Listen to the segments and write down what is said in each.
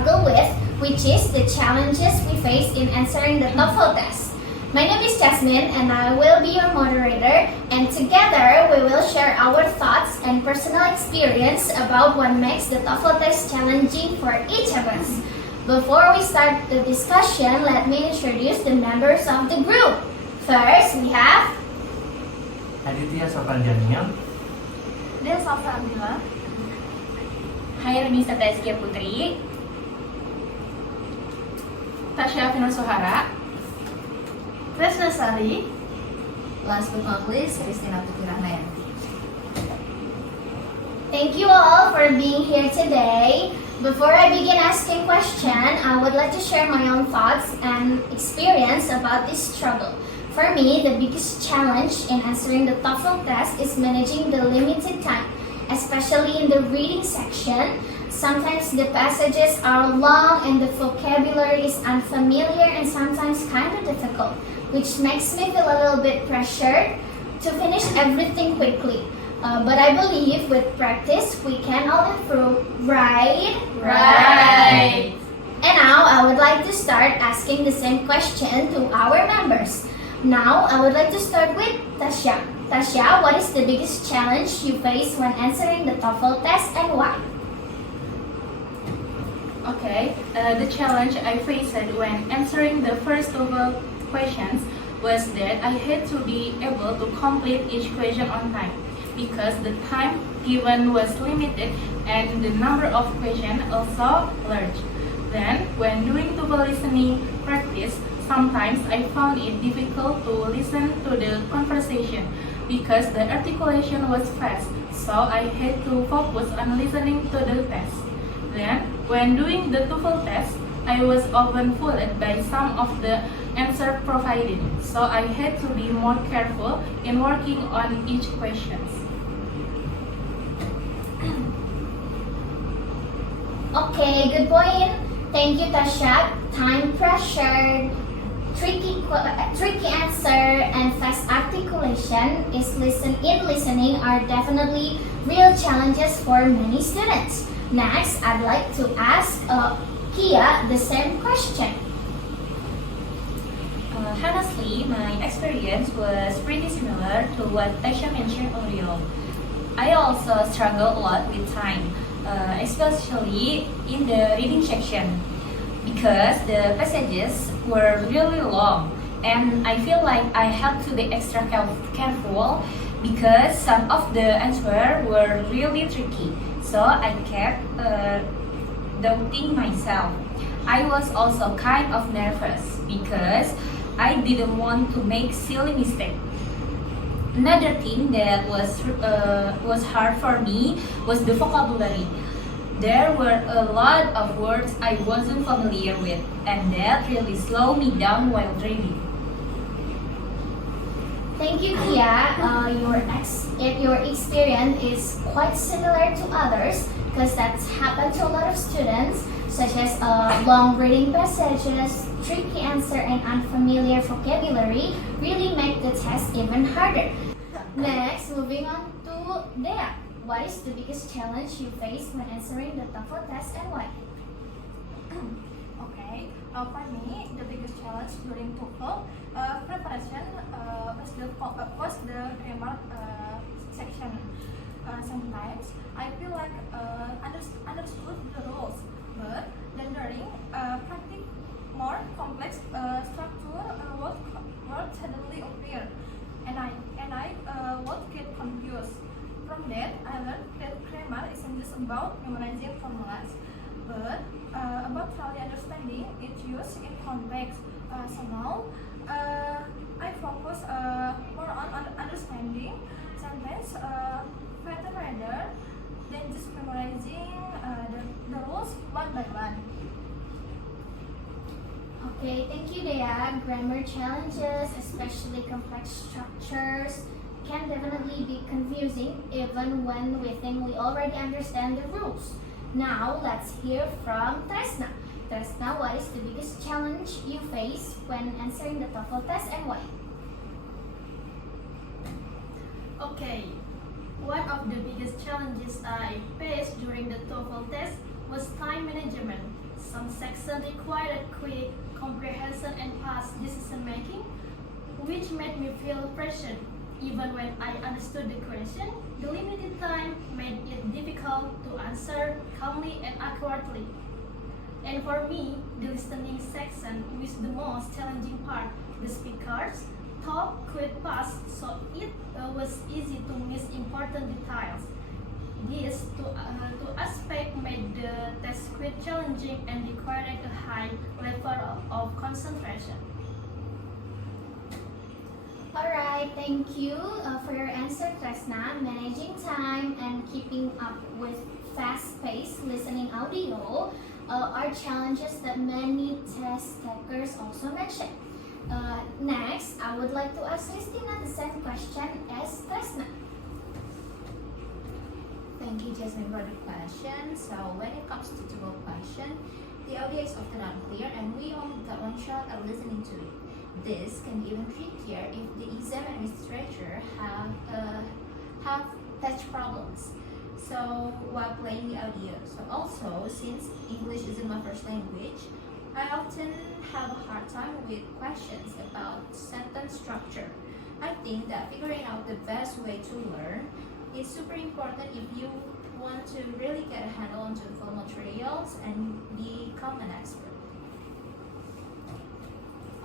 struggle with, which is the challenges we face in answering the TOEFL test. My name is Jasmine and I will be your moderator, and together we will share our thoughts and personal experience about what makes the TOEFL test challenging for each of us. Before we start the discussion, let me introduce the members of the group. First, we have Aditya Sofan Daniel, Del Safra Amila, Hai Renisa Taskia Putri, Tasya Fina Sohara, Kresna Sari, Last but not least, Christina Putri-Rahmayanti. Thank you all for being here today. Before I begin asking questions, I would like to share my own thoughts and experience about this struggle. For me, the biggest challenge in answering the TOEFL test is managing the limited time, especially in the reading section. Sometimes the passages are long and the vocabulary is unfamiliar and sometimes kind of difficult, which makes me feel a little bit pressured to finish everything quickly. But I believe with practice, we can all improve, right? Right. And now I would like to start asking the same question to our members. Now I would like to start with Tasya. Tasya, what is the biggest challenge you face when answering the TOEFL test and why? Okay, the challenge I faced when answering the first TOEFL questions was that I had to be able to complete each question on time because the time given was limited and the number of questions also large. Then, when doing TOEFL listening practice, sometimes I found it difficult to listen to the conversation because the articulation was fast, so I had to focus on listening to the test. Then, when doing the TOEFL test, I was often fooled by some of the answers provided, so I had to be more careful in working on each question. Okay, good point. Thank you, Tasya. Time pressure, tricky answer, and fast articulation in listening are definitely real challenges for many students. Next, I'd like to ask Kia the same question. honestly, my experience was pretty similar to what Tasha mentioned earlier. I also struggle a lot with time, especially in the reading section, because the passages were really long, and I feel like I have to be extra careful because some of the answers were really tricky. So I kept doubting myself. I was also kind of nervous because I didn't want to make silly mistakes. Another thing that was hard for me was the vocabulary. There were a lot of words I wasn't familiar with, and that really slowed me down while reading. Thank you, Kia. Your experience is quite similar to others because that's happened to a lot of students, such as long reading passages, tricky answer, and unfamiliar vocabulary really make the test even harder. Next, moving on to Dea. What is the biggest challenge you face when answering the TOEFL test and why? Okay, for me, the biggest challenge during TOEFL preparation was the grammar section. Sometimes I feel like understood the rules, but then during practice, more complex structure would suddenly appear, and I would get confused. From that, I learned that grammar isn't just about memorizing formulas, but about truly understanding its use in context. So now, I focus more on understanding sentence better rather than just memorizing the rules one by one. Okay, thank you, Dea. Grammar challenges, especially complex structures, can definitely be confusing even when we think we already understand the rules. Now, let's hear from Tresna. Tresna, what is the biggest challenge you face when answering the TOEFL test and why? Okay, one of the biggest challenges I faced during the TOEFL test was time management, Some sections required quick comprehension and fast decision making, which made me feel pressured. Even when I understood the question, the limited time made it difficult to answer calmly and accurately. And for me, the listening section was the most challenging part. The speakers talk quite fast, so it was easy to miss important details. These two aspects made the test quite challenging and required a high level of concentration. Alright, thank you for your answer, Tresna. Managing time and keeping up with fast-paced listening audio are challenges that many test takers also mention. Next, I would like to ask Christina the same question as Tresna. Thank you, Jasmine, for the question. So when it comes to dual question, the audio is often unclear and we only got one shot at listening to it. This can be even trickier if the exam administrator have touch problems. So while playing the audio. So also, since English isn't my first language, I often have a hard time with questions about sentence structure. I think that figuring out the best way to learn is super important if you want to really get a handle on full materials and become an expert.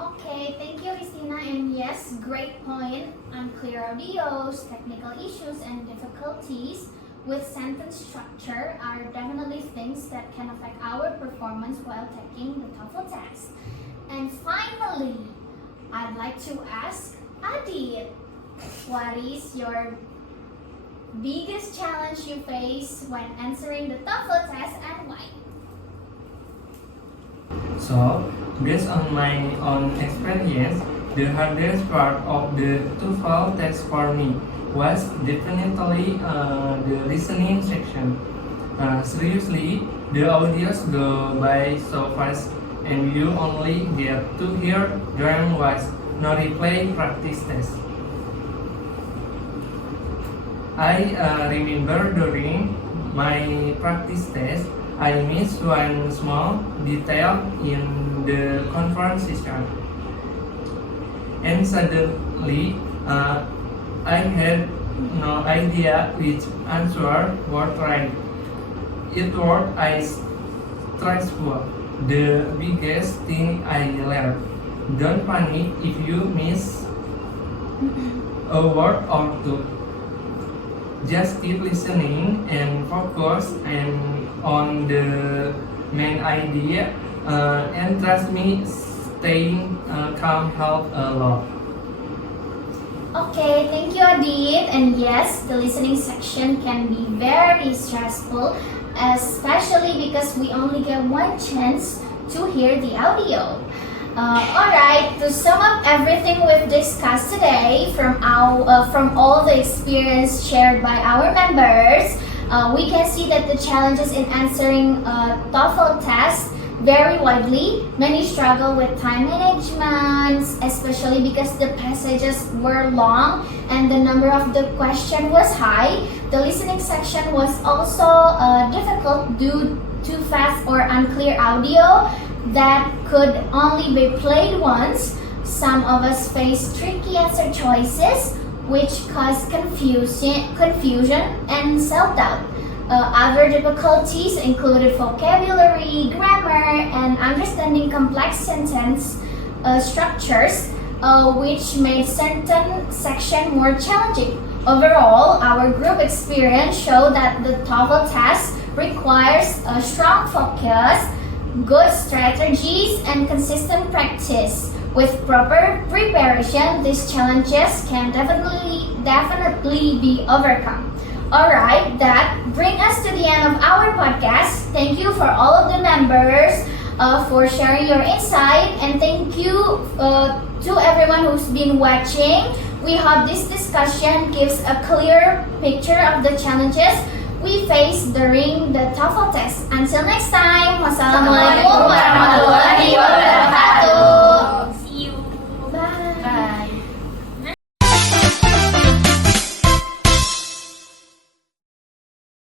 Okay, thank you, Christina. And yes, great point. Unclear audios, technical issues, and difficulties with sentence structure are definitely things that can affect our performance while taking the TOEFL test. And finally, I'd like to ask Adit, what is your biggest challenge you face when answering the TOEFL test and why? So, based on my own experience, the hardest part of the TOEFL test for me was definitely the listening section. Seriously, the audios go by so fast and you only get to hear during voice, no replay practice test. I remember during my practice test, I missed one small detail in the conversation, and suddenly I had no idea which answer was right. It was stressful. The biggest thing I learned: don't panic if you miss a word or two. Just keep listening and focus on the main idea, and trust me, staying calm helps a lot. Okay, thank you, Adit. And yes, the listening section can be very stressful, especially because we only get one chance to hear the audio. Alright, to sum up everything we've discussed today from all the experience shared by our members, we can see that the challenges in answering TOEFL tests vary widely. Many struggle with time management, especially because the passages were long and the number of the question was high. The listening section was also difficult due to fast or unclear audio that could only be played once. Some of us face tricky answer choices which cause confusion and self-doubt. Other difficulties included vocabulary, grammar, and understanding complex sentence structures, which made sentence section more challenging. Overall, our group experience showed that the TOEFL test requires a strong focus, good strategies, and consistent practice. With proper preparation, these challenges can definitely be overcome. Alright, that brings us to the end of our podcast. Thank you for all of the members for sharing your insight, and thank you to everyone who's been watching. We hope this discussion gives a clear picture of the challenges we face during the TOEFL test. Until next time, wassalamualaikum warahmatullahi wabarakatuh.